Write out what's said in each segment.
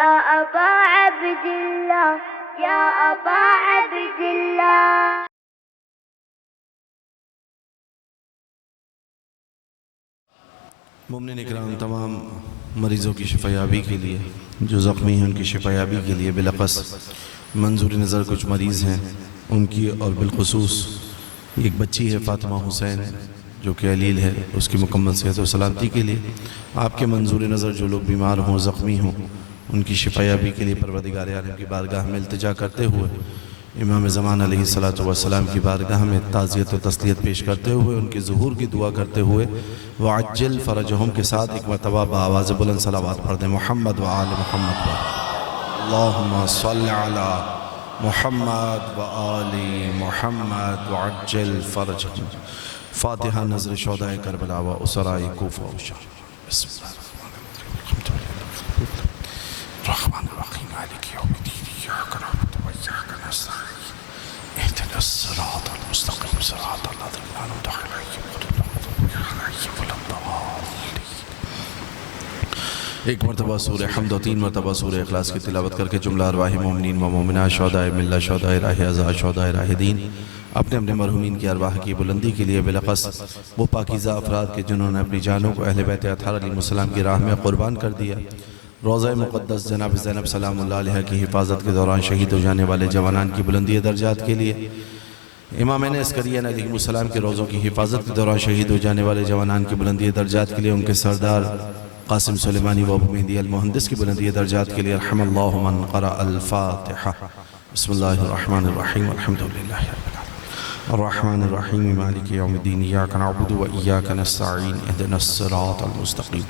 يا أبا عبد الله يا أبا عبد الله. مومنین اکرام، تمام مریضوں کی شفایابی کے لیے، جو زخمی ہیں ان کی شفایابی کے لیے بلخص منظور نظر کچھ مریض ہیں ان کی، اور بالخصوص ایک بچی ہے فاطمہ حسین جو کہ علیل ہے، اس کی مکمل صحت و سلامتی کے لیے آپ کے منظور نظر جو لوگ بیمار ہوں، زخمی ہوں، ان کی شفایابی کے لیے پروردگار عالم کی بارگاہ میں التجا کرتے ہوئے امام زمان علیہ السلام کی بارگاہ میں تعزیت و تسلیت پیش کرتے ہوئے ان کے ظہور کی دعا کرتے ہوئے وعجل فرجہم کے ساتھ ایک مرتبہ بآواز بلند صلوات پڑھ دیں. محمد و آل محمد اللہم صل علی محمد و آل محمد وعجل فرجہم. فاتحہ نظر شہدائے کربلا و اسرائے کوفہ و شام. بسم اللہ الرحمن الرحیم مالک یوم الدین ایاک نعبد و ایاک نستعین اهدنا الصراط المستقیم صراط الذین انعمت علیہم غیر المغضوب علیہم ولا الضالین. ایک مرتبہ سورہ حمد و 3 مرتبہ سورہ اخلاص کی تلاوت کر کے جملہ ارواح مومنین و مومنات، شہدائے ملت، شہدائے راہ ازا، شہدائے راہ دین، اپنے اپنے مرحومین کی ارواح کی بلندی کے لیے بلخص وہ پاکیزہ افراد کے جنہوں نے اپنی جانوں کو اہل بیت اطہار علیہ السلام کی راہ میں قربان کر دیا، روضہ مقدس جناب زینب سلام اللہ علیہ کی حفاظت کے دوران شہید ہو جانے والے جوانان کی بلندی درجات کے لیے، امامین عسکریین علیہ السلام کے روضوں کی حفاظت کے دوران شہید ہو جانے والے جوانان کی بلندی درجات کے لیے، ان کے سردار قاسم سلیمانی و ابو مہدی المہندس کی بلندی درجات کے لیے، ارحم اللہ من قرأ الفاتحہ. بسم اللہ الرحمن الرحیم الحمدللہ رب العالمین الرحمن الرحیم مالک یوم الدین ایاک نعبد و ایاک نستعین اهدنا الصراط المستقیم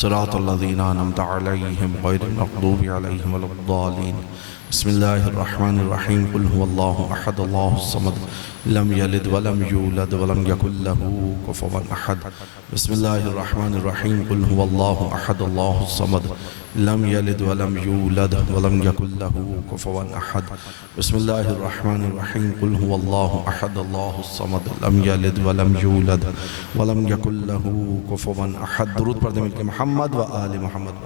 صراط الذین انعمت علیہم غیر المغضوب علیہم ولا الضالین. بسم اللہ الرحمن الرحیم قل هو اللہ احد اللہ الصمد لم یلد ولم یولد ولم یکن له کفوا احد. بسم اللہ الرحمن الرحیم قل هو اللہ احد اللہ الصمد لم یلد ولم یولد ولم یکن له کفوا احد. بسم اللہ الرحمن الرحیم قل هو اللہ احد اللہ الصمد لم یلد ولم یولد ولم یکن له کفوا احد. درود پڑھ دیں مل کے محمد و آل محمد.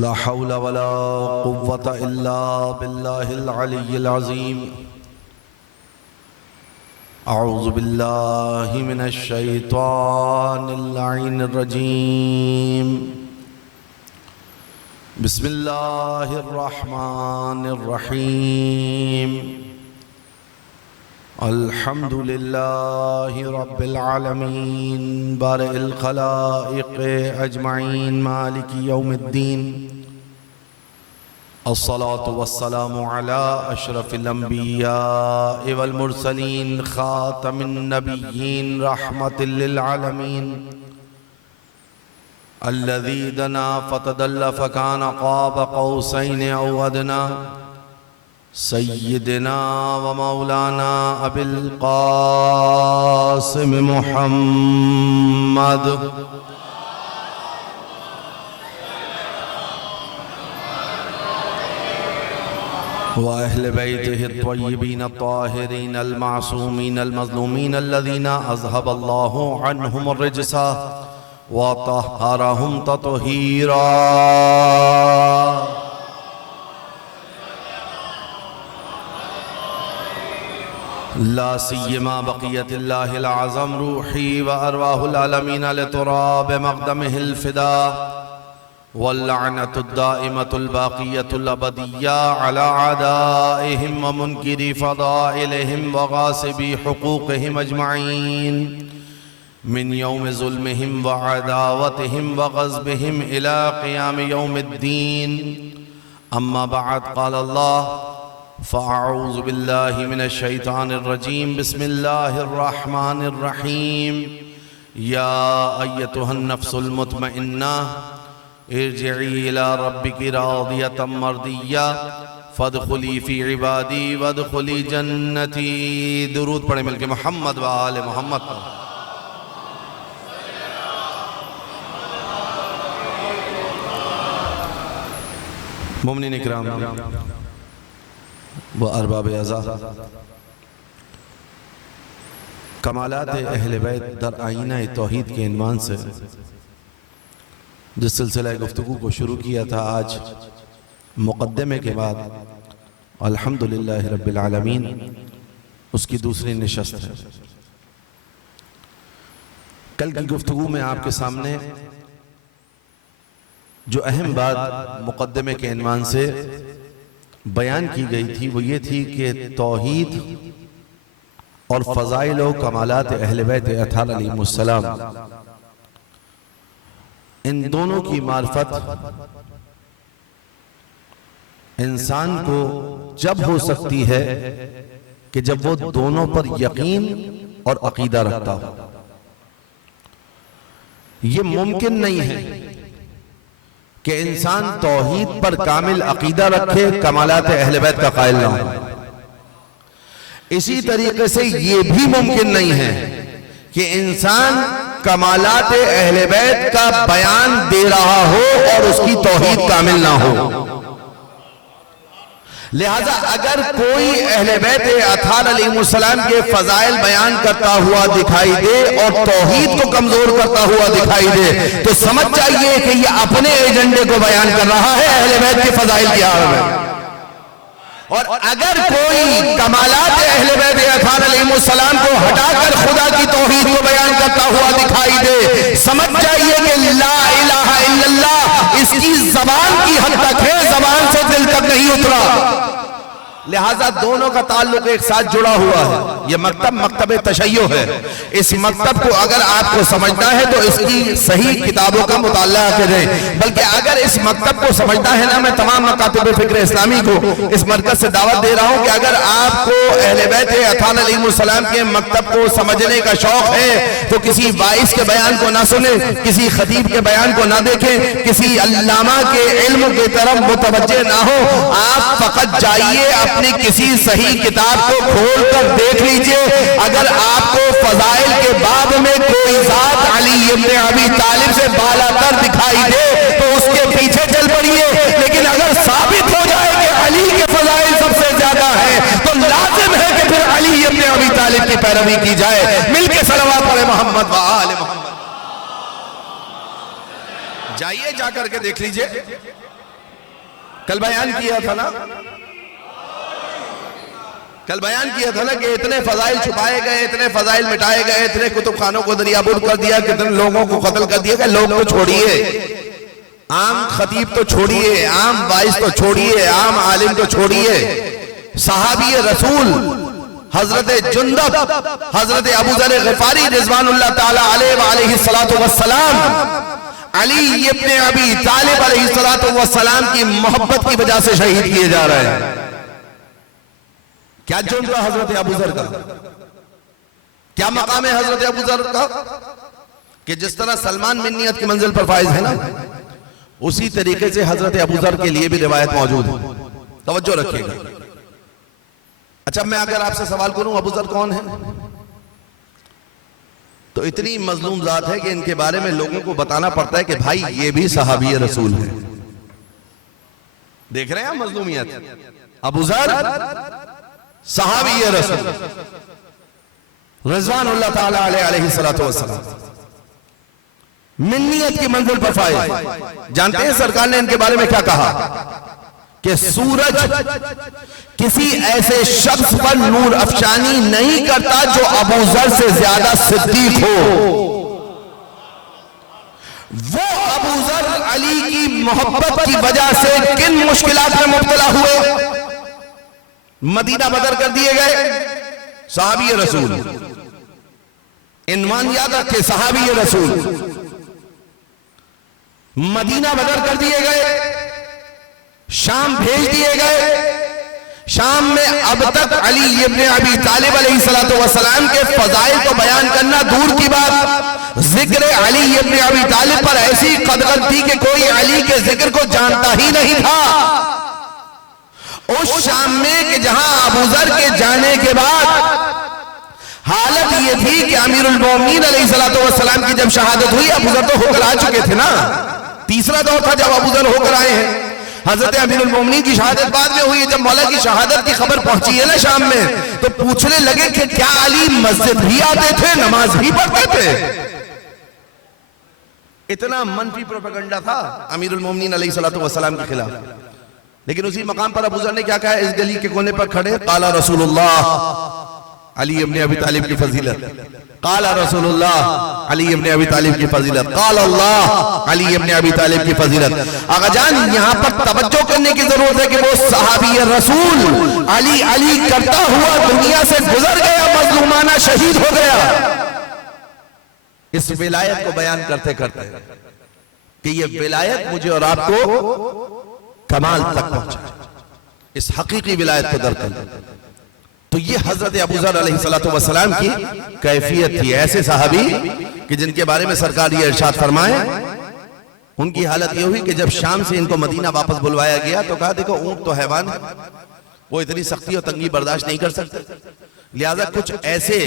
لا حول ولا قوة إلا بالله العلي العظيم. أعوذ بالله من الشيطان اللعين الرجيم. بسم الله الرحمن الرحيم. الحمد لله رب العالمين بارئ الخلائق اجمعین مالک یوم الدین. الصلاة والسلام على اشرف الانبیاء والمرسلین خاتم النبیین رحمت للعالمین الذی دنا فتدل فکان قاب قوسین او ادنا سیدنا و مولانا ابی القاسم محمد و اہل بیتہ الطیبین الطاہرین المعصومین المظلومین الذین اذهب اللہ عنہم الرجس وطہرہم تطہیرا. لا سیما بقیت اللہ العظم روحی و ارواح العالمین لتراب مقدمہ الفدا واللعنت الدائمت الباقیت الابدیہ علی عدائہم ومنکری فضائلہم وغاسبی حقوقہم اجمعین من یوم ظلمہم وعداوتہم وغضبہم الى قیام یوم الدین. اما بعد قال اللہ فاعوذ باللہ من الشیطان الرجیم. بسم اللہ الرحمن الرحیم. یا ایتها النفس المطمئنہ ارجعی الى ربک راضیۃ مرضیہ فادخلی فی عبادی وادخلی جنتی. درود پڑھیں مل کے محمد و آل محمد. مومنین اکرام و ارباب اعزا، کمالات اہل بیت در آئینہ توحید کے عنوان سے جس سلسلہ گفتگو کو شروع کیا تھا، آج مقدمے کے بعد الحمدللہ رب العالمین اس کی دوسری نشست ہے۔ کل کی گفتگو میں آپ کے سامنے جو اہم بات مقدمے کے عنوان سے بیان کی گئی تھی وہ یہ تھی کہ توحید اور فضائل و کمالات اہل بیت اطہار علیہ السلام، ان دونوں کی معرفت انسان کو جب ہو سکتی ہے کہ جب وہ دونوں پر یقین اور عقیدہ رکھتا ہو۔ یہ ممکن نہیں ہے کہ انسان توحید پر کامل عقیدہ رکھے، کمالات اہل بیت کا قائل نہ ہو۔ اسی طریقے سے یہ بھی ممکن نہیں ہے کہ انسان کمالات اہل بیت کا بیان دے رہا ہو اور اس کی توحید کامل نہ ہو۔ لہذا اگر کوئی اہل بیت اطہار علیہ السلام کے فضائل بیان کرتا ہوا دکھائی دے اور توحید کو کمزور کرتا ہوا دکھائی دے تو سمجھ چاہیے کہ یہ اپنے ایجنڈے کو بیان کر رہا ہے اہل بیت کے فضائل کی آڑ میں۔ اور اگر کوئی کمالات اہل بیت اطہار علیہ السلام کو ہٹا کر خدا کی توحید کو بیان کرتا ہوا دکھائی دے، سمجھ چاہیے کہ لا الہ الا اللہ اس کی زبان کی حد تک ہے، زبان سے دل تک نہیں اترا۔ لہٰذا دونوں کا تعلق ایک ساتھ جڑا ہوا ہے۔ یہ مکتب مکتب تشیع ہے۔ اس مکتب کو اگر آپ کو سمجھنا ہے تو اس کی صحیح کتابوں کا مطالعہ کریں، بلکہ اگر اس مکتب کو سمجھنا ہے نا، میں تمام مکاتب فکر اسلامی کو اس مرکز سے دعوت دے رہا ہوں کہ اگر آپ کو اہل بیت اطہار علیہ السلام کے مکتب کو سمجھنے کا شوق ہے تو کسی باعث کے بیان کو نہ سنیں، کسی خطیب کے بیان کو نہ دیکھیں، کسی علامہ کے علم کی طرف متوجہ نہ ہو، آپ فقط جائیے اپنی کسی صحیح کتاب کو کھول کر دیکھ لیجئے۔ اگر آپ کو فضائل کے باب میں کوئی ذات علی ابن ابی طالب سے بالا تر دکھائی دے تو اس کے پیچھے چل پڑیے، لیکن اگر ثابت ہو جائے کہ علی کے فضائل سب سے زیادہ ہیں تو لازم ہے کہ پھر علی ابن ابی طالب کی پیروی کی جائے۔ مل کے صلوات پڑھیں محمد و آل محمد۔ جائیے جا کر کے دیکھ لیجئے۔ کل بیان کیا تھا نا کہ اتنے فضائل چھپائے گئے، اتنے فضائل مٹائے گئے، اتنے کتب خانوں کو دریابود کر دیا، کتنے لوگوں کو قتل کر دیا گیا۔ لوگ تو چھوڑیے، عام خطیب تو چھوڑیے، عام باعث تو چھوڑیے، عام عالم تو چھوڑیے، صحابی رسول حضرت جندب، حضرت ابو ذر غفاری رضوان اللہ تعالی علیہ وآلہ السلام، علی ابن ابی طالب علیہ السلام کی محبت کی وجہ سے شہید کیے جا رہے ہیں۔ کیا جرم تھا حضرت ابو ذر کا؟ کیا مقام ہے حضرت ابو ذر کا؟ کہ جس طرح سلمان منیت کی منزل پر فائز ہے نا، اسی طریقے سے حضرت ابو ذر کے لیے بھی روایت موجود ہے۔ توجہ رکھیے گا۔ اچھا، میں اگر آپ سے سوال کروں ابو ذر کون ہے تو اتنی مظلوم ذات ہے کہ ان کے بارے میں لوگوں کو بتانا پڑتا ہے کہ بھائی یہ بھی صحابی رسول ہے۔ دیکھ رہے ہیں مظلومیت؟ ابو ذر صحابی رسول رضوان اللہ تعالی علیہ السلام، منیت کی منزل پر فائز۔ جانتے ہیں سرکار نے ان کے بارے میں کیا کہا؟ کہ سورج کسی ایسے شخص پر نور افشانی نہیں کرتا جو ابو ذر سے زیادہ صدیق ہو۔ وہ ابو ذر علی کی محبت کی وجہ سے کن مشکلات میں مبتلا ہوئے؟ مدینہ بدر کر دیے گئے، صحابی رسول، عنوان یاد رکھے صحابی رسول، مدینہ بدر کر دیے گئے، شام بھیج دیے گئے۔ شام میں اب تک علی ابن ابی طالب علیہ السلام کے فضائل کو بیان کرنا دور کی بات، ذکر علی ابن ابی طالب پر ایسی قدرت تھی کہ کوئی علی کے ذکر کو جانتا ہی نہیں تھا۔ اس شام میں کہ جہاں ابو ذر کے جانے کے بعد حالت یہ تھی کہ امیر المومنین علیہ السلام کی جب شہادت ہوئی، ابو ذر تو ہو کر آ چکے تھے نا، تیسرا دور تھا جب ابو ذر ہو کر آئے ہیں، حضرت امیر المومنین کی شہادت بعد میں ہوئی ہے. جب مولا کی شہادت کی خبر پہنچی ہے نا شام میں تو پوچھنے لگے کہ کیا علی مسجد بھی آتے تھے, نماز بھی پڑھتے تھے؟ اتنا منفی پروپیگنڈا تھا امیر المومنین علیہ السلام کے خلاف. لیکن اسی مقام پر ابو ذر نے کیا کہا ہے اس گلی کے کونے پر کھڑے, قال رسول اللہ علی ابن ابی طالب کی فضیلت, قال رسول اللہ علی ابن ابی طالب کی فضیلت, قال اللہ علی ابن ابی طالب کی فضیلت. آقا جان یہاں پر توجہ کرنے کی ضرورت ہے کہ وہ صحابی رسول علی علی کرتا ہوا دنیا سے گزر گیا, مظلومانہ شہید ہو گیا. اس ولایت کو بیان کرتے کرتے کہ یہ ولایت مجھے اور آپ کو کمال تک پہنچا, اس حقیقی ولایت کو درک کر. تو یہ حضرت ابو ذر علیہ السلام کی کیفیت تھی. ایسے صحابی کہ جن کے بارے میں سرکار یہ ارشاد فرمائے, ان کی حالت یہ ہوئی کہ جب شام سے ان کو مدینہ واپس بلوایا گیا تو کہا دیکھو اونٹ تو حیوان ہے, وہ اتنی سختی اور تنگی برداشت نہیں کر سکتے, لہذا کچھ ایسے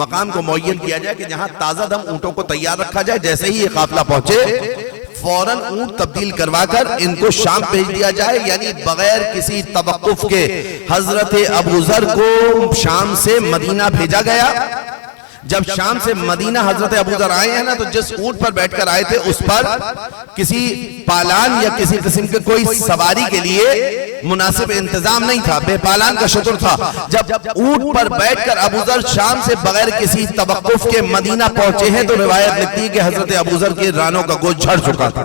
مقام کو معین کیا جائے کہ جہاں تازہ دم اونٹوں کو تیار رکھا جائے. جیسے ہی یہ قافلہ پہنچے فوراً اونٹ تبدیل کروا کر ان کو شام بھیج دیا جائے, یعنی بغیر کسی توقف کے حضرت ابو ذر کو شام سے مدینہ بھیجا گیا. جب شام سے مدینہ حضرت ابو ذر آئے ہیں نا تو جس اونٹ پر بیٹھ کر آئے تھے اس پر کسی پالان یا کسی قسم کے کوئی سواری کے لیے مناسب انتظام نہیں تھا, بے پالان کا شتر تھا. جب اونٹ پر بیٹھ کر ابو ذر شام سے بغیر کسی توقف کے مدینہ پہنچے ہیں تو روایت لکھتی ہے کہ حضرت ابو ذر کے رانوں کا گوشت جھڑ چکا تھا.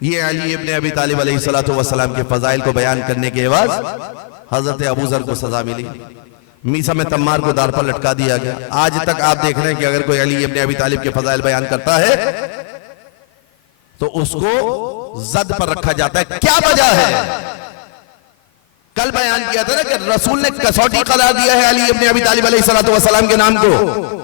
یہ علی ابن ابی طالب علیہ السلام کے فضائل کو بیان کرنے کے عوض حضرت ابو ذر کو سزا ملی. میسا میں تمار کو دار پر لٹکا دیا گیا. آج تک آپ دیکھ رہے ہیں کہ اگر کوئی علی ابن ابی طالب کے فضائل بیان کرتا ہے تو اس کو زد پر رکھا جاتا ہے. کیا وجہ ہے؟ کل بیان کیا تھا نا کہ رسول نے کسوٹی قرار دیا ہے علی ابن ابی طالب علیہ السلام کے نام کو.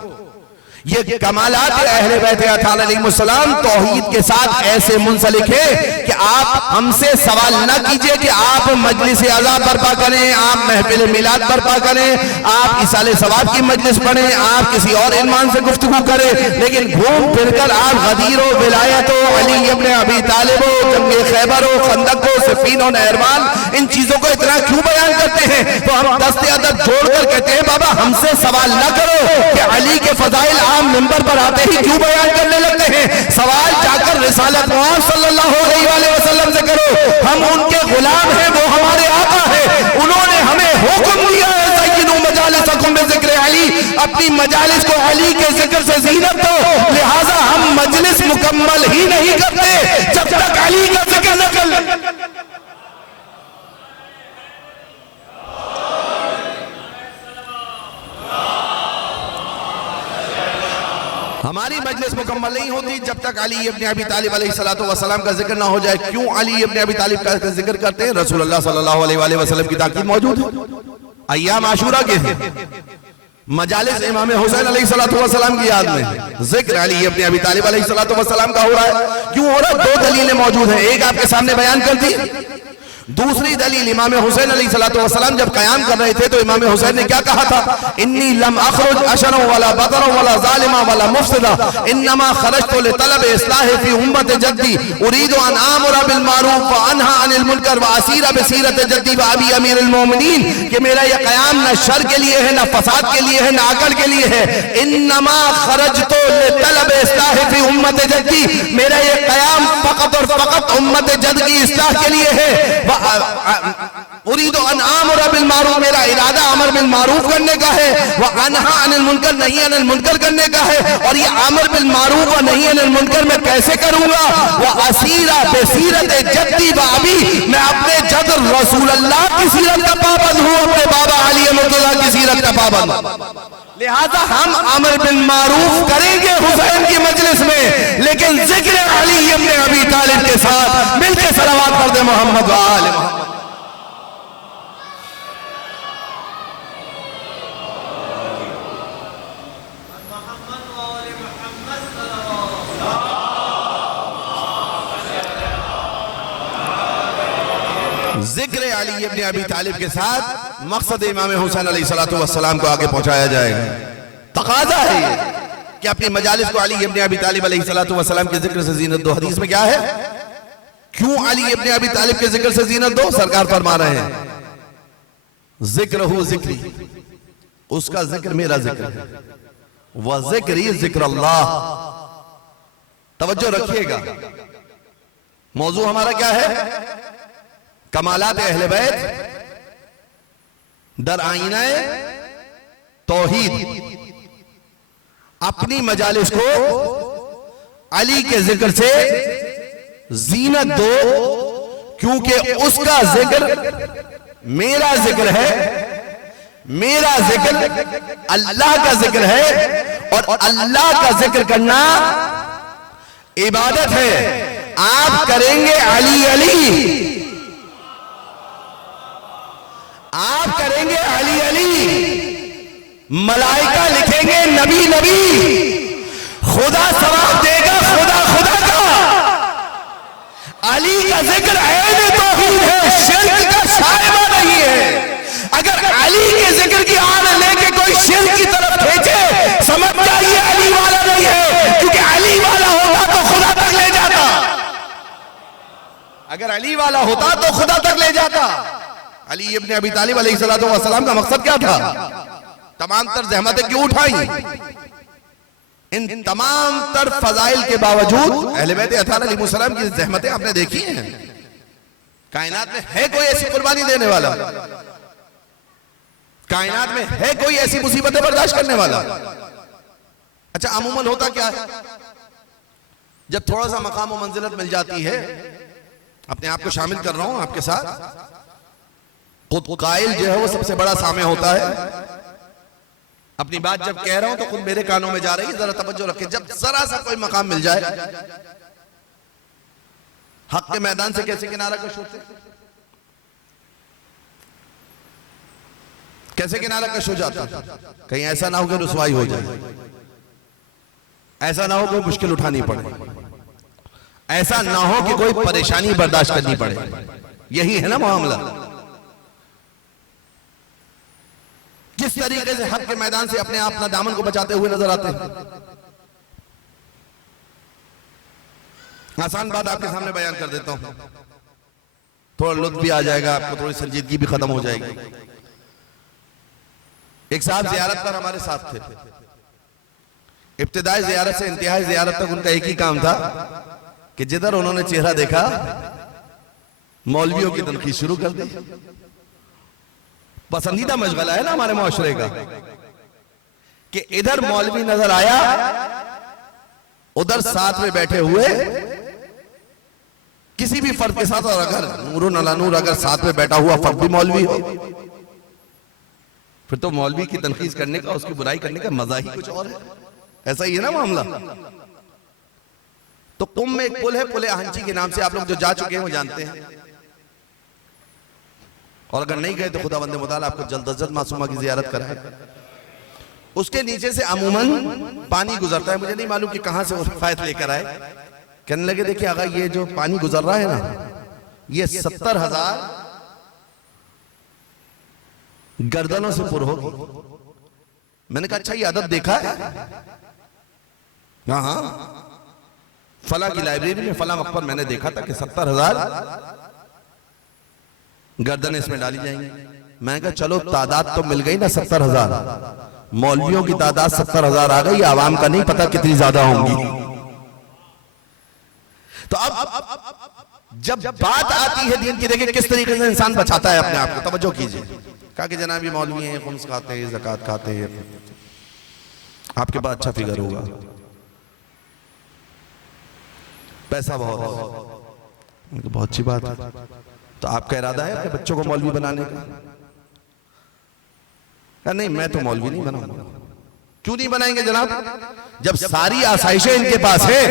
یہ کمالات اہل بیت اطہار علیہ السلام توحید کے ساتھ ایسے منسلک ہے کہ آپ ہم سے سوال نہ کیجئے کہ آپ مجلس اعزا برپا کریں, آپ محفل میلاد برپا کریں, آپ اصالہ ثواب کی مجلس پڑھیں, آپ کسی اور عنوان سے گفتگو کریں, لیکن گھوم پھر کر آپ غدیر و ولایت و علی ابن ابی طالب و جنگ خیبر و خندق و صفین و نہروان ان چیزوں کو اتنا کیوں بیان کرتے ہیں؟ تو ہم دست ادب جوڑ کر کہتے ہیں بابا ہم سے سوال نہ کرو کہ علی کے فضائل ممبر پر آتے ہی کیوں بیان کرنے لگتے ہیں. سوال جا کر رسالت محمد صلی اللہ علیہ وسلم سے کرو. ہم ان کے غلام ہیں, وہ ہمارے آقا ہیں, انہوں نے ہمیں حکم دیا ہے زینوا مجالسکم بذکر علی, اپنی مجالس کو علی کے ذکر سے زینت دو. لہٰذا ہم مجلس مکمل ہی نہیں کرتے جب تک علی کا ذکر نہ کر لیں. ہماری مجلس مکمل نہیں ہوتی جب تک علی ابن ابی طالب علیہ السلام کا ذکر نہ ہو جائے. کیوں علی ابن ابی طالب کا ذکر کرتے ہیں؟ رسول اللہ صلی اللہ علیہ وسلم کی تاکید موجود ہے. ایام عاشورہ کے ہیں, مجالس امام حسین علیہ السلام کی یاد میں ذکر علی ابن ابی طالب علیہ السلام کا ہو رہا ہے. کیوں ہو رہا ہے؟ دو دلیلیں موجود ہیں, ایک آپ کے سامنے بیان کر دی. دوسری دلیل امام حسین علیہ السلام جب قیام کر رہے تھے تو امام حسین نے کیا کہا تھا؟ انی لم اخرج اشرا ولا بطرا ولا ظالما ولا مفسدا انما خرجت لطلب اصلاح فی امت جدی اريد ان امر بالمعروف وانهى عن المنکر واسیر بسیرت جدی وابی امیر المومنین, کہ میرا یہ قیام نہ شر کے لیے ہے, نہ فساد کے لیے ہے, نہ عقل کے لیے ہے. انما خرجت لطلب اصلاح فی امت جدی, میرا یہ قیام فقط اور فقط امت جد کی اصلاح کے لیے ہے. اريد ان امر بالمعروف, میرا ارادہ امر بالمعروف کرنے کا ہے, وانہا عن المنکر, نہیں عن المنکر کرنے کا ہے. اور یہ امر بالمعروف و نہیں عن المنکر میں کیسے کروں گا؟ واسیر بسیرت جدی وابی, میں اپنے جد رسول اللہ کی سیرت کا پابند ہوں, اپنے بابا علی مرتضیٰ کی سیرت کا پابند. لہذا ہم امر بالمعروف کریں گے حسین کی مجلس میں, لیکن ذکر علی ابن ابی طالب کے ساتھ مل کے صلوات پڑھ دے محمد و آل محمد. ذکر علی ابن ابی طالب کے ساتھ مقصد امام حسین علیہ السلام کو آگے پہنچایا جائے گا. تقاضا ہے یہ کہ اپنی مجالس کو علی ابن ابی طالب علیہ السلام کے ذکر سے زینت دو. حدیث میں کیا ہے کیوں علی ابن ابی طالب کے ذکر سے زینت دو؟ سرکار فرما رہے ہیں ذکر ہو ذکری، اس کا ذکر میرا ذکر ہے، وذکری ذکر اللہ۔ توجہ رکھیے گا، موضوع ہمارا کیا ہے؟ کمالات اہل بیت در آئینہ توحید۔ اپنی مجالس کو علی کے ذکر سے زینت دو، کیونکہ اس کا ذکر میرا ذکر ہے، میرا ذکر اللہ کا ذکر ہے، اور اللہ کا ذکر کرنا عبادت ہے۔ آپ کریں گے علی علی، آپ کریں گے علی علی، ملائکہ لکھیں گے نبی نبی، خدا ثواب دے گا خدا خدا کا۔ علی کا ذکر عین توحید ہے، شرک کا شائبہ نہیں ہے۔ اگر علی کے ذکر کی آن لے کے کوئی شرک کی طرف بھیجے، سمجھ جائیے علی والا نہیں ہے، کیونکہ علی والا ہوتا تو خدا تک لے جاتا۔ اگر علی والا ہوتا تو خدا تک لے جاتا۔ علی ابن ابی طالب علیہ السلام کا مقصد کیا تھا؟ تمام تر زحمتیں کیوں اٹھائیں؟ ان تمام تر فضائل کے باوجود اہل بیت اطہار علیہ السلام کی زحمتیں آپ نے دیکھی ہیں۔ کائنات میں ہے کوئی ایسی قربانی دینے والا؟ کائنات میں ہے کوئی ایسی مصیبتیں برداشت کرنے والا؟ اچھا عموماً ہوتا کیا ہے؟ جب تھوڑا سا مقام و منزلت مل جاتی ہے، اپنے آپ کو شامل کر رہا ہوں آپ کے ساتھ، خود قائل جو ہے وہ سب سے بڑا سامع ہوتا ہے۔ اپنی بات جب کہہ رہا ہوں تو خود میرے کانوں میں جا رہی ہے، ذرا توجہ رکھیں۔ جب ذرا سا کوئی مقام مل جائے، حق کے میدان سے کیسے کنارہ کش ہوتے؟ کیسے کنارہ کش ہو جاتا؟ کہیں ایسا نہ ہو کہ رسوائی ہو جائے، ایسا نہ ہو کہ مشکل اٹھانی پڑے، ایسا نہ ہو کہ کوئی پریشانی برداشت کرنی پڑے۔ یہی ہے نا معاملہ۔ کس طریقے سے حق کے میدان سے اپنے اپنا دامن کو بچاتے ہوئے نظر آتے ہیں؟ آسان بات آپ کے سامنے بیان کر دیتا ہوں، تھوڑا لطف بھی آ جائے گا آپ کو، تھوڑی سنجیدگی بھی ختم ہو جائے گی۔ ایک صاحب زیارت پر ہمارے ساتھ تھے، ابتدائی زیارت سے انتہائی زیارت تک ان کا ایک ہی کام تھا کہ جدھر انہوں نے چہرہ دیکھا مولویوں کی تنقید شروع کر دی۔ پسندیدہ مشغلہ ہے نا ہمارے معاشرے کا کہ ادھر مولوی نظر آیا، ادھر ساتھ میں بیٹھے ہوئے کسی بھی فرد کے ساتھ، اور اگر نور و نلا نور اگر ساتھ میں بیٹھا ہوا فرد بھی مولوی ہو، پھر تو مولوی کی تنقید کرنے کا، اس کی برائی کرنے کا مزہ ہی کچھ اور ہے۔ ایسا ہی ہے نا معاملہ۔ تو قم میں ایک پل ہے، پل اہنچی کے نام سے، آپ لوگ جو جا چکے ہیں وہ جانتے ہیں، اور اگر نہیں گئے تو خدا بند متعالی آپ کو جلد از جلد معصومہ کی زیارت کرائے۔ اس کے نیچے سے عموماً پانی گزرتا ہے، مجھے نہیں معلوم کہ کہاں سے وہ رفایت لے کر آئے۔ کہنے لگے دیکھیں آقا یہ جو پانی گزر رہا ہے نا، یہ 70,000 گردنوں سے پر ہوگی۔ میں نے کہا اچھا یہ عدد دیکھا ہے؟ ہاں فلاں کی لائبریری میں فلاں وقت پر میں نے دیکھا تھا کہ 70,000 گردنیں اس میں ڈالی جائیں گی۔ میں نے کہا چلو تعداد تو مل گئی نا 70,000، مولویوں کی تعداد 70,000 آ گئی، عوام کا نہیں پتا کتنی زیادہ ہوں گی۔ تو اب جب بات آتی ہے دین کی، دیکھیں کس طریقے سے انسان بچاتا ہے اپنے آپ کو، توجہ کیجئے۔ کہا کہ جناب یہ مولوی ہیں، خمس کھاتے ہیں، زکوٰۃ کھاتے ہیں، آپ کے پاس اچھا فگر ہوگا، پیسہ بہت ہے۔ بہت اچھی بات ہے، تو آپ کا ارادہ ہے اپنے بچوں کو مولوی بنانے کا؟ کہا نہیں میں تو مولوی نہیں بناؤں گا۔ کیوں نہیں بنائیں گے جناب؟ جب ساری آسائشیں ان کے پاس ہیں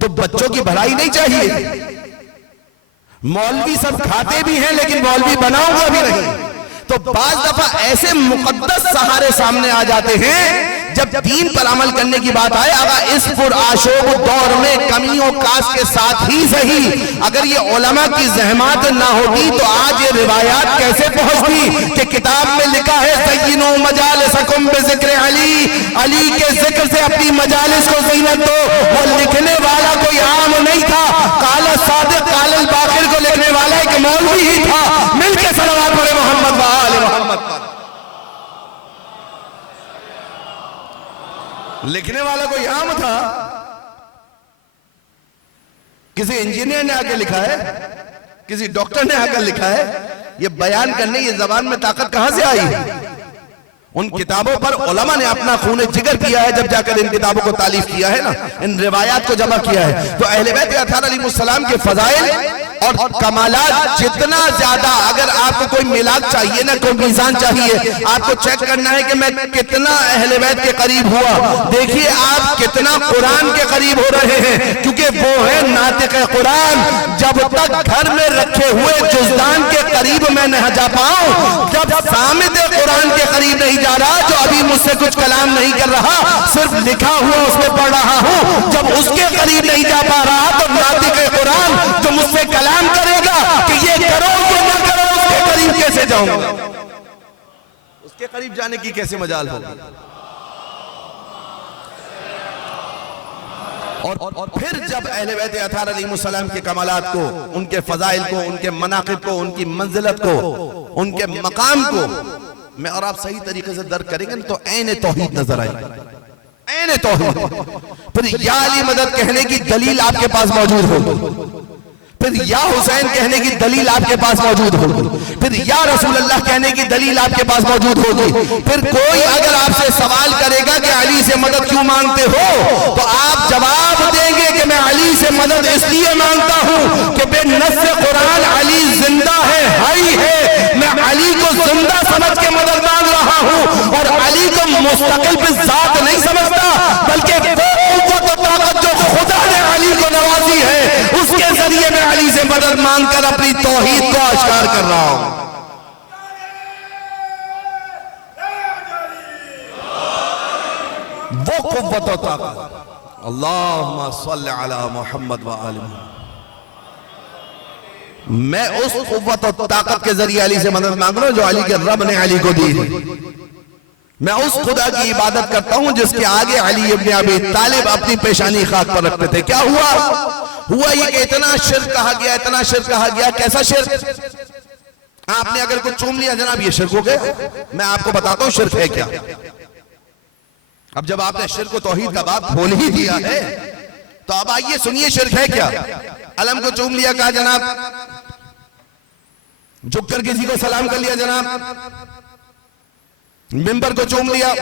تو بچوں کی بھلائی نہیں چاہیے؟ مولوی سب کھاتے بھی ہیں لیکن مولوی بناؤں گا بھی نہیں۔ تو بعض دفعہ ایسے مقدس سہارے سامنے آ جاتے ہیں جب دین پر عمل کرنے کی بات آئے اگر اس پرآشوب دور میں کمیوں کاس کے ساتھ ہی صحیح اگر یہ علماء کی زحمات نہ ہوتی تو آج یہ روایات کیسے پہنچتی کہ کتاب میں لکھا ہے زینوا مجالسکم بذکر علی، علی کے ذکر سے اپنی مجالس کو زینت دو. وہ لکھنے والا کوئی عام نہیں تھا، قال صادق قال الباقر کو لکھنے والا ایک مولوی ہی تھا. مل کے صلوات پڑھے محمد و آل محمد پر. لکھنے والا کوئی عام تھا، کسی انجینئر نے آ کے لکھا ہے، کسی ڈاکٹر نے آ کر لکھا ہے. یہ بیان کرنے یہ زبان میں طاقت کہاں سے آئی؟ ان کتابوں پر علماء نے اپنا خون جگر کیا ہے جب جا کر ان کتابوں کو تالیف کیا ہے نا، ان روایات کو جمع کیا ہے. تو اہل بیت اطہار علیہ السلام کے فضائل اور کمالات جتنا زیادہ، اگر آپ کو کوئی میلاد چاہیے نا، کوئی میزان چاہیے، آپ کو چیک کرنا ہے کہ میں کتنا اہل بیت کے قریب ہوا. دیکھیے آپ کتنا قرآن کے قریب ہو رہے ہیں، کیونکہ وہ ہے ناطق قرآن. جب تک گھر میں رکھے ہوئے جزدان کے قریب میں نہ جا پاؤں، جب صامت قرآن کے قریب نہیں جا رہا، جو ابھی مجھ سے کچھ کلام نہیں کر رہا، صرف لکھا ہوا اس میں پڑھ رہا ہوں، جب اس کے قریب نہیں جا پا رہا تو ناطق قرآن جو مجھ سے کلام کرے گا کہ یہ کرو یہ نہ کرو، اس کے قریب کیسے جاؤں گا؟ اس کے قریب جانے کی کیسے مجال ہوگی؟ اور پھر جب اہل بیت اطہار علیہ السلام کے کمالات کو، ان کے فضائل کو، ان کے مناقب کو، ان کی منزلت کو، ان کے مقام کو میں اور آپ صحیح طریقے سے درک کریں گے تو عین توحید نظر آئی. عین توحید. پھر یا علی مدد کہنے کی دلیل آپ کے پاس موجود ہوگی، پھر یا حسین کہنے کی دلیل آپ کے پاس موجود ہوگی، پھر یا رسول اللہ کہنے کی دلیل آپ کے پاس موجود ہوگی. پھر کوئی اگر آپ سے سوال کرے گا کہ علی سے مدد کیوں مانگتے ہو تو آپ جواب دیں گے کہ میں علی سے مدد اس لیے مانگتا ہوں کہ بے نص قرآن علی زندہ ہے، حی ہے. میں علی کو زندہ سمجھ کے مدد مانگ رہا ہوں اور علی کو مستقل پہ ذات نہیں سمجھتا، بلکہ وہ قوت و طاقت جو خدا نے علی کو نوازی ہے اس کے ذریعے میں علی سے مدد مانگ کر اپنی توحید کو اشکار کر رہا ہوں. وہ قوت و طاقت. اللہم صلی علی محمد و آل محمد. میں اس قوت و طاقت کے ذریعے علی سے مدد مانگ رہا ہوں جو علی کے رب نے علی کو دی ہے. میں اس خدا کی عبادت کرتا ہوں جس کے آگے علی ابن ابی طالب اپنی پیشانی خاک پر رکھتے تھے. کیا ہوا یہ کہ اتنا شرک کہا گیا، اتنا شرک کہا گیا. کیسا شرک؟ آپ نے اگر کچھ چوم لیا جناب یہ شرک ہو گیا. میں آپ کو بتاتا ہوں شرک ہے کیا. اب جب آپ نے شرک و توحید کا باب کھول ہی دیا ہے تو اب آئیے سنیے شرک ہے کیا. علم کو چوم لیا، کہا جناب، جھک کر کسی کو سلام کر لیا جناب، ممبر کو چوم لیا،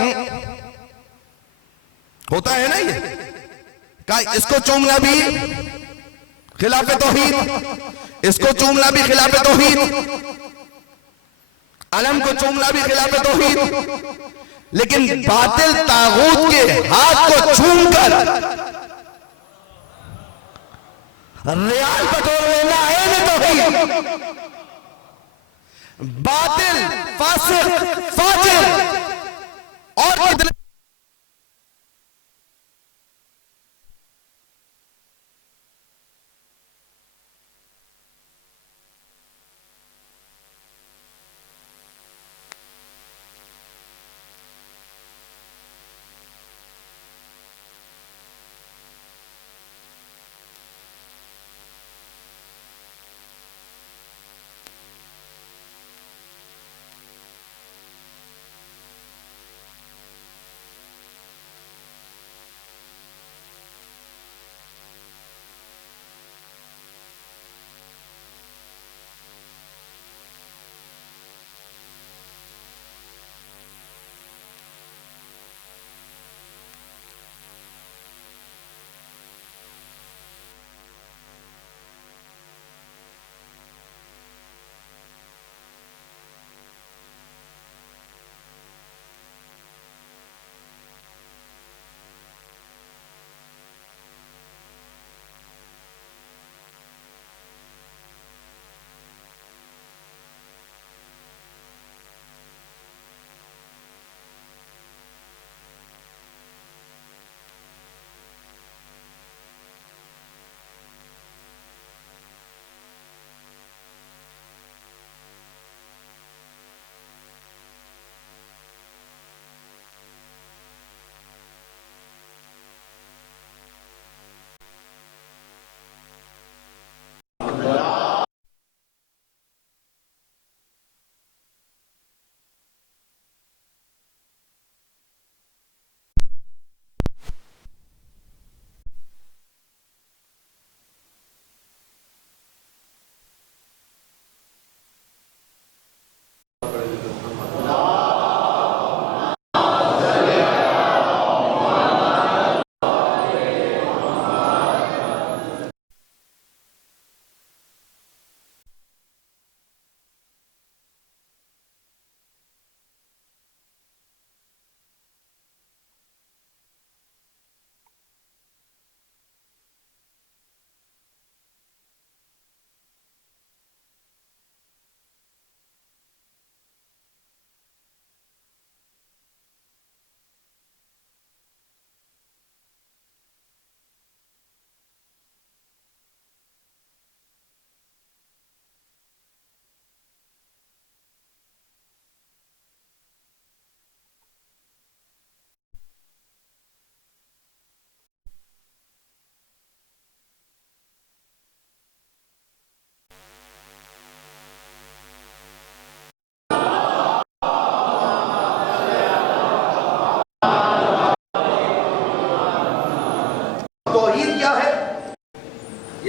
ہوتا ہے نا یہ. کہا اس کو چومنا بھی خلاف توحید، اس کو چومنا بھی خلاف توحید، علم کو چومنا بھی خلاف توحید. لیکن باطل طاغوت کے ہاتھ کو چوم کر ریال بٹور لینا ہے توحید. باطل، فاسق، فاجر اور کتنے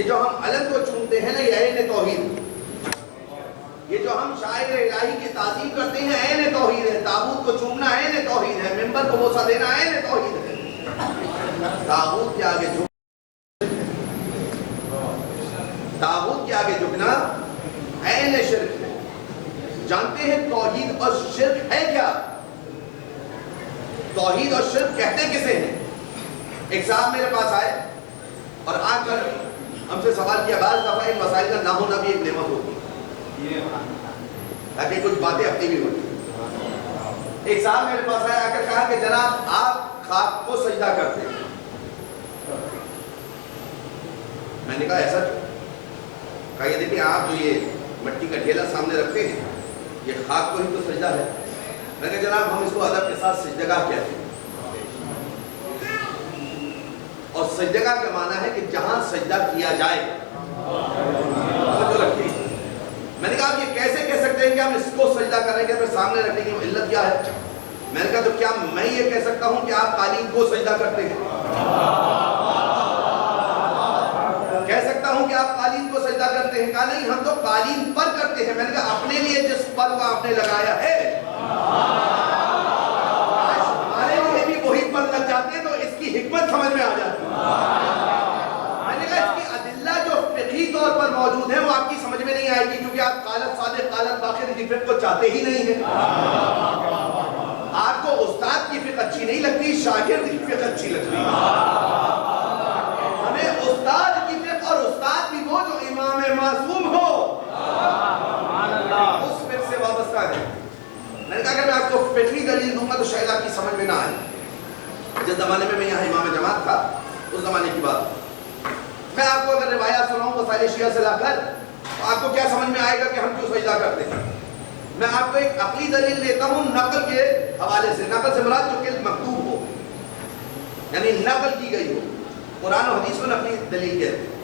جو ہم علم کو چومتے ہیں نا یہ عین توحید، یہ جو ہم شاعر الہی کی تعظیم کرتے ہیں عین توحید ہے، تابوت کو چومنا عین توحید ہے، منبر کو بوسہ دینا عین توحید ہے۔ تابوت کے آگے تابوت کے آگے جھکنا عین شرک ہے۔ جانتے ہیں توحید اور شرک ہے کیا؟ توحید اور شرک کہتے کسے ہیں؟ ایک صاحب میرے پاس آئے اور آ کر ہم سے سوال کیا، بعض دفعہ ان مسائل کا نہ ہونا بھی ایک نعمت ہوتی ہے تاکہ کچھ باتیں اپنی بھی ہوتی۔ ایک صاحب میرے پاس آئے، آ کر کہا کہ جناب آپ خاک کو سجدہ کرتے ہیں۔ میں نے کہا ایسا؟ کہا یہ دیکھیں آپ جو یہ مٹی کا ڈھیلا سامنے رکھتے ہیں یہ خاک کو ہی تو سجدہ ہے۔ میں نے کہا جناب ہم اس کو ادب کے ساتھ سجدگاہ کہتے ہیں، اور سجدگاہ کا معنی ہے کہ جہاں سجدہ کیا جائے۔ میں نے کہا آپ یہ کیسے کہہ سکتے ہیں کہ ہم اس کو سجدہ کریں گے، ہمیں سامنے رکھنے کی علت کیا ہے؟ میں نے کہا تو کیا میں یہ کہہ سکتا ہوں کہ آپ قالین کو سجدہ کرتے ہیں؟ کہہ سکتا ہوں کہ آپ قالین کو سجدہ کرتے ہیں؟ کہا نہیں ہم تو قالین پر کرتے ہیں۔ میں نے کہا اپنے لیے جس پر کو آپ نے لگایا ہے ہمارے لیے بھی وہی پر لگ جاتے ہیں تو اس کی حکمت سمجھ میں آ جاتی ہے۔ میں نے کہا اس کی ادلہ جو فقہی طور پر موجود ہیں وہ آپ کی سمجھ میں نہیں آئے گی کیونکہ آپ قالت صادق قالت باقر کی فقہ کو چاہتے ہی نہیں ہیں۔ آپ کو استاد کی فقہ اچھی نہیں لگتی، شاگرد کی فقہ اچھی لگتی ہے۔ ہمیں استاد کی فقہ، اور استاد بھی وہ جو امام معصوم ہو، اس فقہ سے وابستہ ہے۔ میں نے کہا کہ میں آپ کو فقہی دلیل دوں گا تو شاید آپ کی سمجھ میں نہ آئے۔ جس زمانے میں یہاں امام جماعت تھا اس زمانے کی بات، میں آپ کو اگر روایات سناؤں وسائل شیعہ سے لا کر تو آپ کو کیا سمجھ میں آئے گا کہ ہم کیوں سجدہ کرتے ہیں۔ میں آپ کو ایک عقلی دلیل دیتا ہوں نقل کے حوالے سے، نقل سے مراد جو کہ مکتوب ہو، یعنی نقل کی گئی ہو، قرآن و حدیث کو نقلی دلیل کہتے ہیں۔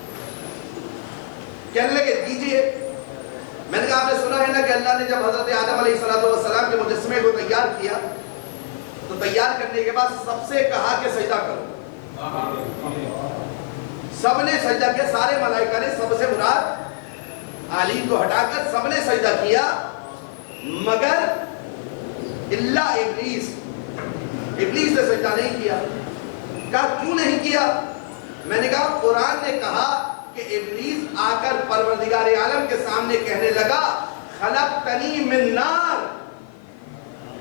کہنے لگے دیجئے۔ میں نے کہا آپ نے سنا ہے نا کہ اللہ نے جب حضرت آدم علیہ السلام کے مجسمے کو تیار کیا تو تیار کرنے کے بعد سب سے کہا کہ سجدہ کرو۔ سب نے سجدہ کیا، سارے ملائکہ نے، سب سے مراد عالم کو ہٹا کر سب نے سجدہ کیا مگر الا ابلیس۔ ابلیس نے سجدہ نہیں کیا۔ کہا کیوں نہیں کیا؟ میں نے کہا قرآن نے کہا کہ ابلیس آ کر پروردگار عالم کے سامنے کہنے لگا خلقتنی من نار،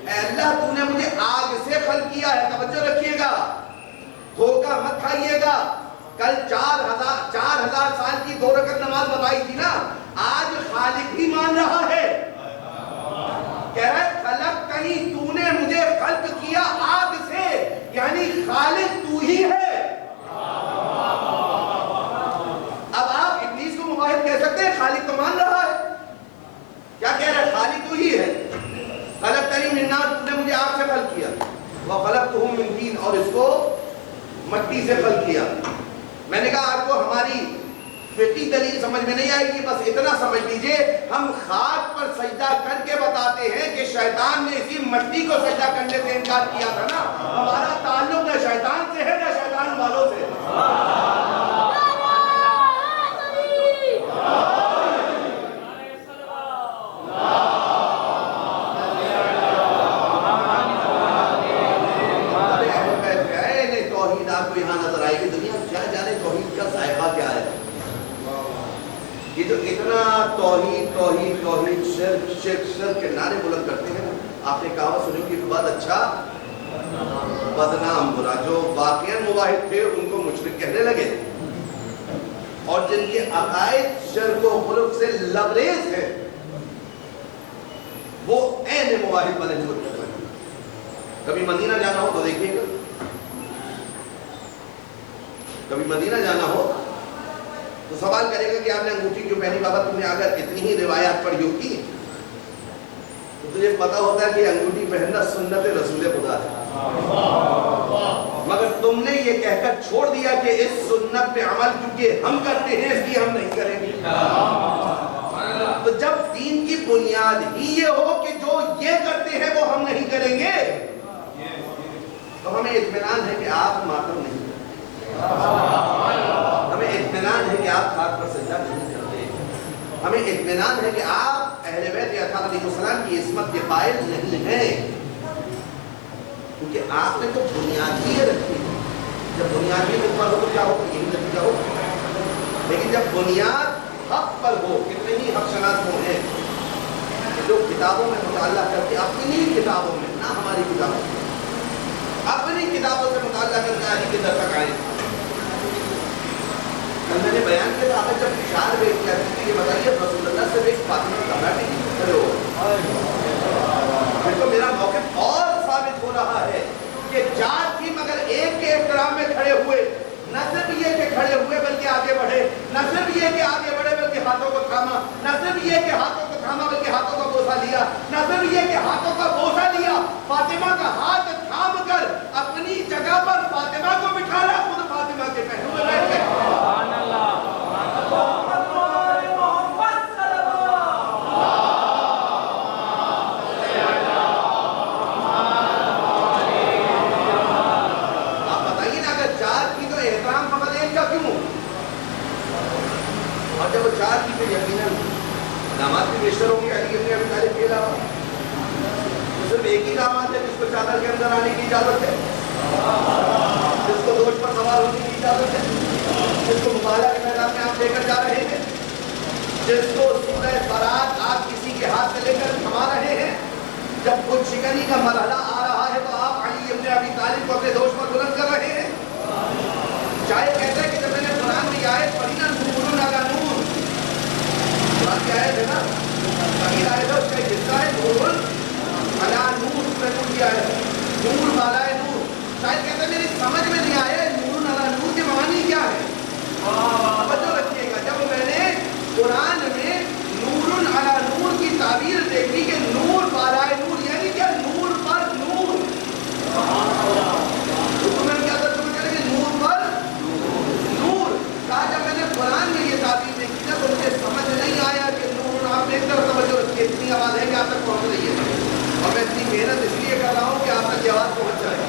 اے اللہ تو نے مجھے آگ سے خلق کیا ہے۔ توجہ رکھیے گا، دھوکہ مت کھائیے گا۔ کل 4000 سال کی 2 رکعت نماز بتائی تھی نا، آج خالق بھی مان رہا ہے، کہہ رہا ہے خلقتنی، تو نے مجھے خلق کیا آگ سے، یعنی خالق تو ہی ہے۔ اب آپ ابلیس کو مواحد کہہ سکتے ہیں، خالق تو مان رہا ہے۔ کیا کہہ رہا ہے؟ خالق تو ہی ہے۔ خلقتنی من نار، تو نے مجھے آگ سے خلق کیا، وخلقتہم من طین، اور اس کو مٹی سے خلق کیا۔ میں نے کہا آپ کو ہماری فقہی دلیل سمجھ میں نہیں آئے گی، بس اتنا سمجھ لیجئے ہم خاک پر سجدہ کر کے بتاتے ہیں کہ شیطان نے اسی مٹی کو سجدہ کرنے سے انکار کیا تھا نا۔ ہمارا تعلق نہ شیطان سے ہے نہ شیطان والوں سے۔ توحید آپ کو یہاں نظر آئے گی، دنیا کیا جانے توحید کا ذائقہ کیا ہے۔ یہ جو اتنا توحید توحید توحید شرک شرک شرک کے نعرے بلند کرتے ہیں، آپ نے کہاوت سنی کہ بعد اچھا بدنام برا، جو واقعاً موحد تھے ان کو مشرک کہنے لگے، اور جن کے عقائد شرک و خلق سے لبریز ہیں وہ عین موحد بنے ہوئے۔ کبھی مدینہ جانا ہو تو دیکھیے گا، کبھی مدینہ جانا ہو تو سوال کرے گا کہ آپ نے انگوٹھی کیوں پہنی؟ بابا تم نے اگر اتنی ہی روایات پڑھی ہوتی تو تجھے پتا ہوتا ہے کہ انگوٹھی پہننا سنت رسول خدا ہے، مگر تم نے یہ کہہ کر چھوڑ دیا کہ اس سنت پہ عمل کیونکہ ہم کرتے ہیں اس لیے ہم نہیں کریں گے۔ تو جب دین کی بنیاد ہی یہ ہو کہ جو یہ کرتے ہیں وہ ہم نہیں کریں گے تو ہمیں اطمینان ہے کہ آپ ماتم نہیں، ہمیں اطمینان ہے کہ آپ خاک پر سجدہ نہیں کرتے. ہمیں اطمینان ہے کہ آپ اہل بیت اطہار علیہ السلام کی عصمت کے قائل نہیں ہیں، کیونکہ آپ نے تو بنیاد ہی رکھی. جب بنیاد ہی اوپر ہو تو کیا ہو؟ یہی نتیجہ ہو. لیکن جب بنیاد حق پر ہو، کتنے ہی حق شناس ہو ہیں جو کتابوں میں مطالعہ کرتے، اپنی کتابوں میں، نہ ہماری کتابوں میں، اپنی کتابوں سے مطالعہ کرتے آج کے در تک آئے. کل میں نے بیان کیا تھا جب اشار بیچ کیا تھی، یہ بتائیے رسول اللہ سے ایک فاطمہ کمراٹی کی کھڑے ہو. پھر تو میرا موقف اور ثابت ہو رہا ہے کہ چار تھی مگر ایک کے احترام میں کھڑے ہوئے. نہ صرف یہ کہ کھڑے ہوئے بلکہ آگے بڑھے، نہ صرف یہ کہ آگے بڑھے بلکہ ہاتھوں کو تھاما، نہ صرف یہ کہ ہاتھوں کو تھاما بلکہ ہاتھوں کا بوسہ لیا، نہ صرف یہ کہ ہاتھوں کا بوسہ لیا، فاطمہ کا ہاتھ تھام کر اپنی جگہ پر فاطمہ کو بٹھایا، خود فاطمہ کے پہلو میں بیٹھ گئے. جب وہ چار کی تو یقیناً داماد بھی بیشتر ہوں گے علی ابن ابی طالب کے علاوہ. صرف ایک ہی داماد ہے جس کو چادر کے اندر آنے کی اجازت ہے، جس کو دوش پر سوار ہونے کی اجازت ہے، جس کو مبالغہ کے میدان میں آپ لے کر جا رہے ہیں، جس کو سورہ برات آپ کسی کے ہاتھ سے لے کر تھما رہے ہیں. جب خود شکنی کا مرحلہ آ رہا ہے تو آپ علی ابن ابی طالب کو اپنے دوش پر بلند کر رہے ہیں. شاید کہتا ہے کہ جب میں نے قرآن میں یہ آیت پڑھی نا، نور علی نور، قرآن کی آیت ہے نا، صحیح آیت ہے، اس کا ایک حصہ ہے نور علی نور، اس میں نور کی آیت ہے، نور بالائے نور. شاید کہتا ہے میری سمجھ میں نہیں آیا نور علی نور کے معنی کیا ہے. توجہ رکھیے گا، جب میں نے قرآن میں نور علی نور کی تعبیر دیکھی کہ نور بالائے نور، یعنی کیا؟ نور پر نور. تو میں نے کیا ترجمہ کریں گے؟ نور پر نور. کہا جب میں نے قرآن میں یہ تعبیر دیکھی نا تو مجھے سمجھ نہیں آیا کہ نور. آپ نے ایک طرف توجہ رکھیے، اتنی آواز ہے کہ آپ تک پہنچ رہی ہے، اور میں اتنی محنت اس لیے کر رہا ہوں کہ آپ تک یہ آواز پہنچ جائے.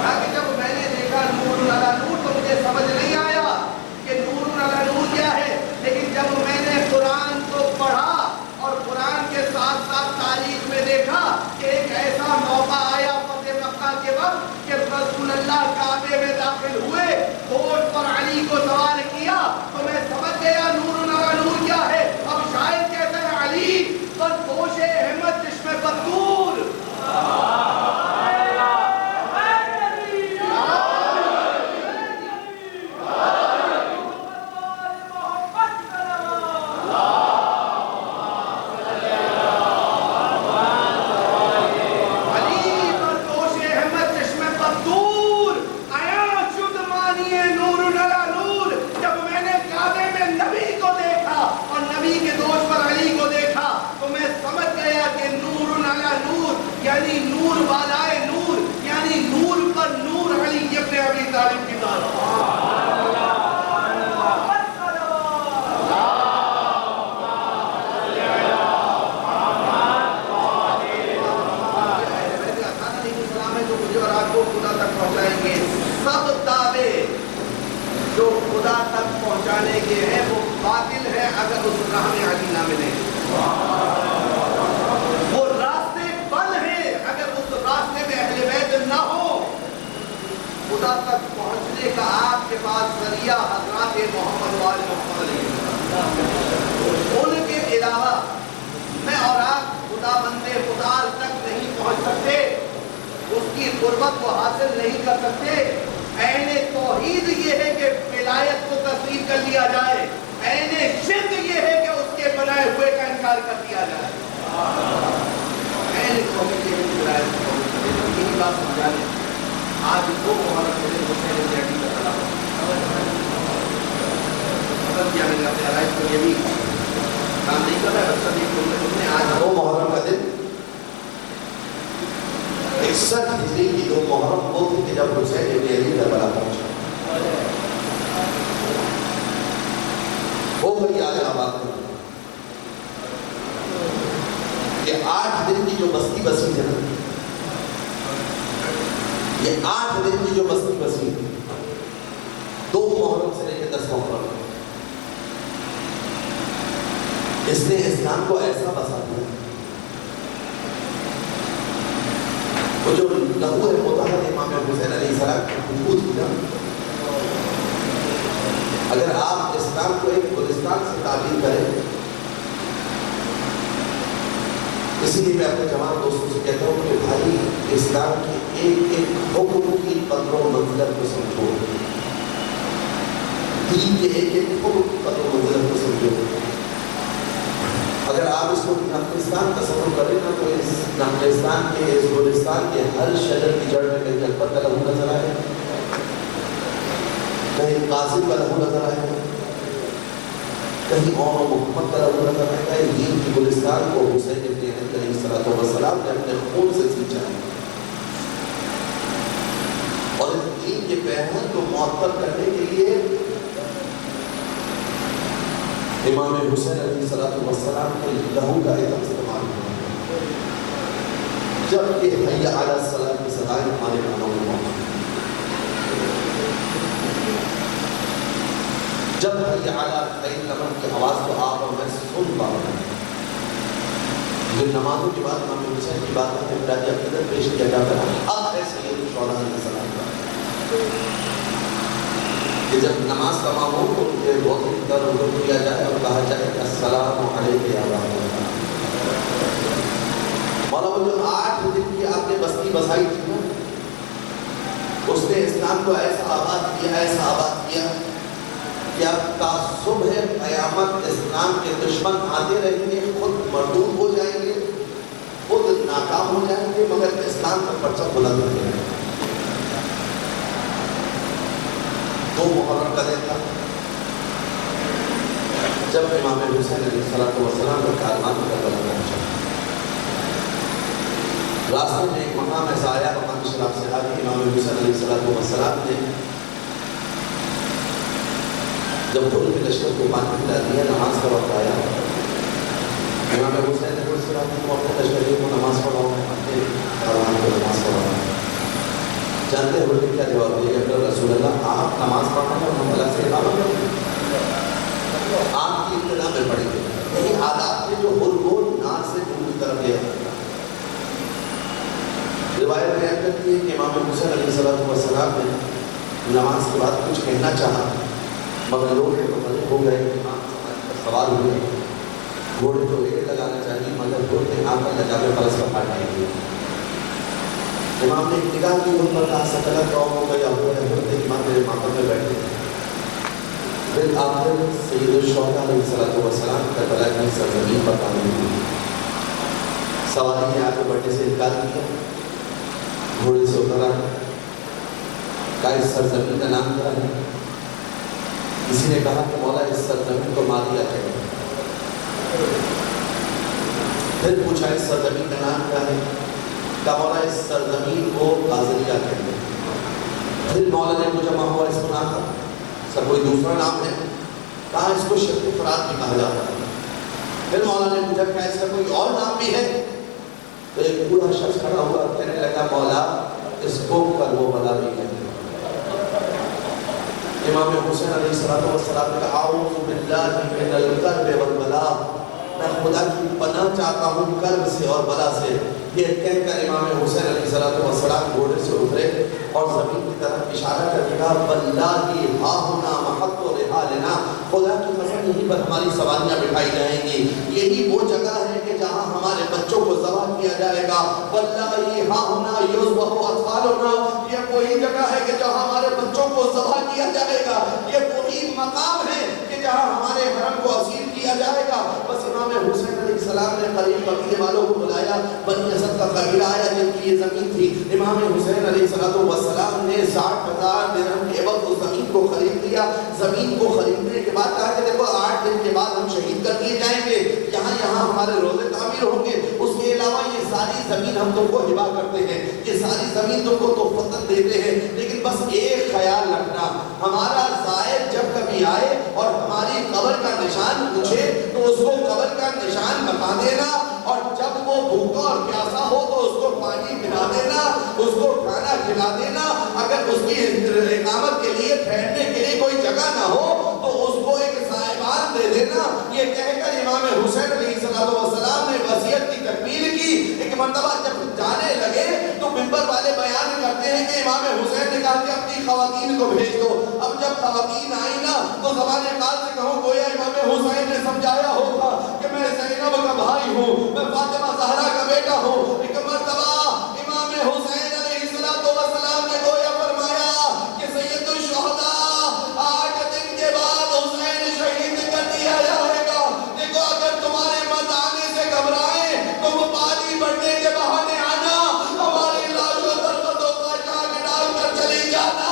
کہا کہ جب میں نے دیکھا نور علی نور تو مجھے سمجھ نہیں آیا کہ نور علی نور کیا ہے. لیکن جب میں نے قرآن کو پڑھا اور قرآن کے ساتھ ساتھ تاریخ میں دیکھا کہ ایک ایسا موقع آیا فتح مکہ کے وقت کہ رسول اللہ کعبے میں داخل ہوئے، کوٹ پر علی کو سوار کیا، تو میں سمجھ گیا نور علی نور کیا ہے. اب شاید کہتا ہے علی پر دوش احمد چشم بدور. یعنی نور بالائے نور، یعنی نور پر نور علی ابن ابی طالب کی ذات. جو مجھے اور آپ کو خدا تک پہنچائیں گے، سب دعوے جو خدا تک پہنچانے کے ہیں وہ باطل ہے اگر اس راہ میں علی نہ ملے. وہ راستے بند ہیں اگر اس راستے میں اہل بیت نہ ہو. خدا تک پہنچنے کا آپ کے پاس ذریعہ حضرات محمد وآل محمد علیہ السلام. ان کے علاوہ میں اور آپ خدا بندے خدا تک نہیں پہنچ سکتے، اس کی قربت کو حاصل نہیں کر سکتے. عین توحید یہ ہے کہ ولایت کو تسلیم کر لیا جائے، عین شرک یہ ہے کہ اس کے بنائے ہوئے کا انکار کر دیا جائے. عین توحید یہ ہے کہ ولایت کو یہی بات سمجھا لیں. آج دو محرم میں حسین ابن علی کا خلاف ختم کیا میں نے اپنے علائق کو یہ بھی کام نہیں کر رہا ہے. اکثر یہ تم نے آج دو محرم کا دن 61 ہجری کی دو محرم وہ تھی کہ جب حسین ابن علی کربلا پہنچا. وہ وہی آج آباد میں یہ 8 دن کی جو بستی بسی ہے نا، یہ 8 دن کی جو بستی بسی 2 محرم سے لے کے 10 محرم اس نے اسلام کو ایسا بسا دیا، وہ جو لہو مطہر امام حسین علیہ السلام کی خوشبو تھی نا، اگر آپ اسلام کو ایک گلستان سے تعبیر کریں، اسی لیے میں اپنے جوان دوستوں سے کہتا ہوں کہ بھائی اسلام کی ایک ایک حکم کی قدر و منزلت کو سمجھو، دین کے ایک ایک حکم کی قدر و منزلت کو سمجھو۔ اگر آپ اس کو نخلستان تصور کریں نا تو اس نخلستان کے، اس گلستان کے ہر شجر کی جڑ میں کہیں اکبر کا لہو نظر آئے، کہیں قاسم کا لہو نظر آئے، کہیں اور محمد کا لہو نظر آئے گا۔ اس دین کی گلستان کو حسین ابن علی علیہ السلام نے اپنے خون سے سینچا ہے، اور اس دین کے پہن کو معطل کرنے کے لیے امام حسین علیہ السلام کے لہو کا ایک استعمال ہوا، جب کہ حی علی الصلاۃ کی صدائیں ہمارے کانوں میں پہنچی، جب حی علی الفلاح کی آواز کو آپ اور میں سن پا رہے ہیں، جو نمازوں کے بعد امام حسین کی بات میں براج عقیدت پیش کیا جاتا ہے، حق ہے سید الشہداء علیہ السلام کا کہ جب نماز تمام ہو تو ان کے روزے کی طرف رجوع کیا جائے اور کہا جائے السلام علیک یا رسول اللہ۔ مولا وہ جو 8 دن کی آپ نے بستی بسائی تھی نا، اس نے اسلام کو ایسا آباد کیا، ایسا آباد کیا کہ اب تا صبح قیامت اسلام کے دشمن آتے رہیں گے، خود مردود ہو جائیں گے، خود ناکام ہو جائیں گے، مگر اسلام کا پرچم بلند ہو جائے گا۔ 2 محرم کا دن تھا جب امام حسین علیہ السلام کا کاروان کربلا پہنچا۔ راستے میں ایک مقام ایسا آیا، مقام شراب سے آگے امام حسین علیہ السلام نے جب دھول کے لشکر کو پانی پلا دیا، نماز کا وقت آیا، امام حسین نے اس کو اپنے لشکر کو نماز پڑھاؤ، اپنے کاروان کو نماز پڑھاؤ۔ جانتے ہوئے کیا جواب دیا کہ رسول اللہ آپ نماز پڑھنا ہے اور ہم اللہ سے عبادت کریں، آپ کی ابتدا میں پڑھیں گے، یہی عادات کے جو ہر نار سے دور کی طرف لے آئے۔ روایت بیان کرتی ہے کہ امام حسین علیہ السلام نے نماز کے بعد کچھ کہنا چاہا، مگر لوگ ہو گئے، سوال ہوئے، گھوڑے تو ایک لگانا چاہیے مگر گھوڑے آ کر لگا کے فرض کا پاٹ نہیں دیا۔ امام نے ایک نگاہ کی ان پر کہا سکلہ قوم ہو گیا ہوا ہے، حضرت امام میرے ماقام میں بیٹھے۔ پھر آخر سید الشہداء علیہ السلام کربلا کی سرزمین پر تعمیر ہوئی، سواری نے آگے بڑھنے سے انکار کیا، گھوڑے سے اتر آئے، کہا اس سرزمین کا نام کیا ہے؟ کسی نے کہا کہ مولا اس سرزمین کو مادیہ کہتے ہیں۔ پھر پوچھا اس سرزمین کا نام کیا ہے؟ کہا مولا اس سرزمین کو قاضریہ کہتے ہیں۔ پھر مولا نے پوچھا ماہو اس کو نام کہا، سر کوئی دوسرا نام ہے؟ کہا اس کو شرق فرات بھی کہا جاتا ہے۔ پھر مولا نے پوچھا کہ اس کا کوئی اور نام بھی ہے؟ تو ایک بوڑھا شخص کھڑا ہوا کہنے لگا مولا اس کو کرب بلا بھی کہتے ہیں۔ امام حسین علیہ السلام نے کہا اعوذ باللہ من الکرب والبلاء، میں خدا کی پناہ چاہتا ہوں کرب سے اور بلا سے۔ یہ کہہ کر امام حسین علیہ السلام گھوڑے سے اترے اور زمین کی طرف اشارہ کر کے کہا واللہ ہا ہنا محط رحالنا، خدا کی قسم یہیں پر ہماری سواریاں بٹھائی جائیں گی، یہی وہ جگہ ہے کہ جہاں ہمارے بچوں کو ذبح کیا جائے گا۔ واللہ ہا ہنا یذبح اطفالنا، یہ وہی جگہ ہے کہ جہاں ہمارے بچوں کو ذبح کیا جائے گا، یہ وہی مقام ہے کہ جہاں ہمارے حرم کو اسیر کیا جائے گا۔ بس امام حسین علیہ السلام نے قریب قبیلے والوں کو بلایا، بنی اسد کا قبیلہ آیا جن کی یہ زمین تھی۔ امام حسین علیہ السلام نے 60,000 درہم کے عوض اس زمین کو خرید لیا۔ زمین کو خریدنے کے بعد کہا کہ دیکھو 8 دن کے بعد ہم شہید کر دیے جائیں گے، یہاں ہمارے روزے تعمیر ہوں گے، اس کے علاوہ یہ ساری زمین ہم تم کو ہبہ کرتے ہیں، یہ ساری زمین تم کو تحفتاً دیتے ہیں، لیکن بس ایک خیال رکھنا، ہمارا زائر جب کبھی آئے اور ہماری قبر کا نشان پوچھے تو اس کو قبر کا نشان بتا دینا، اور جب وہ بھوکا اور پیاسا ہو تو اس کو پانی پلا دینا، اس کو کھانا کھلا دینا، اگر اس کی اقامت کے لیے ٹھہرنے کے لیے کوئی جگہ نہ ہو تو اس کو ایک سائبان دے دینا۔ یہ کہہ کر امام حسین علیہ السلام نے وصیت کی تکمیل کی. ایک مرتبہ جب جانے لگے تو منبر والے بیان کرتے ہیں کہ امام حسین نے کہا کہ اپنی خواتین کو بھیج دو. اب جب خواتین آئی نا تو زبان قال سے کہو گویا امام حسین نے سمجھایا ہوگا کہ میں زینب کا بھائی ہوں, میں فاطمہ زہرا کا بیٹا ہوں. ایک مرتبہ امام حسین علیہ السلام نے گویا فرمایا کہ سید الشہداء 8 دن کے بعد حسین شہید کر دیا جائے گا. دیکھو اگر تمہارے مت آنے سے گھبرائیں تو وہ پانی بڑھنے کے بہانے آنا, ہماری لاشوں پر خطوں کا چاک ڈال کر چلی جانا.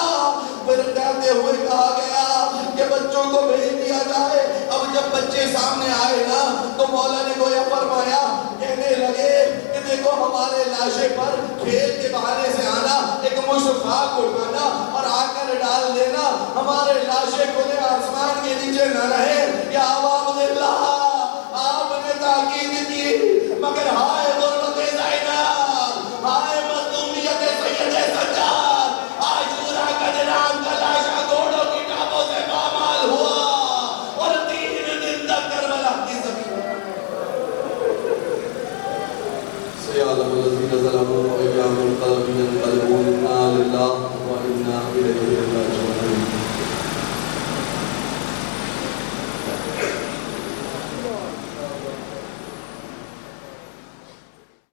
پھر کہتے ہوئے کہا گیا کہ بچوں کو بھیج دیا جائے. اب جب بچے سامنے آئے نا تو مولا نے گویا فرمایا, کہنے لگے کہ دیکھو ہمارے لاشے پر کھیل کے بہانے سے آنا, ایک مشت خاک اٹھانا اور آ کر ڈال دینا, ہمارے لاشے کھلے آسمان کے نیچے نہ رہے. یا عوام اللہ